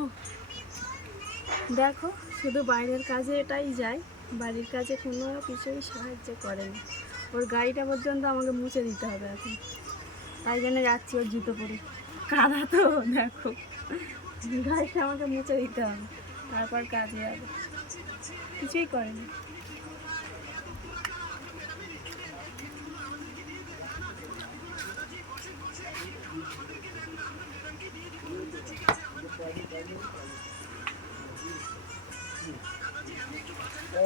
ও দেখো, শুধু বাইরের কাজে এটাই যায়, বাড়ির কাজে কোনো কিছুই সাহায্য করেনি। ওর গাড়িটা পর্যন্ত আমাকে মুছে দিতে হবে এখন, তাই জন্য যাচ্ছি ওর জুতো পরে। কাদা তো দেখো, গাড়িটা আমাকে মুছে দিতে হবে, তারপর কাজে যাবে। কিছুই করেনি।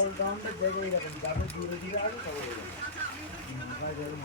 অলরাউন্ডার জায়গায় এরকম যাদের দূরে দূরে আছে সবাই এরকম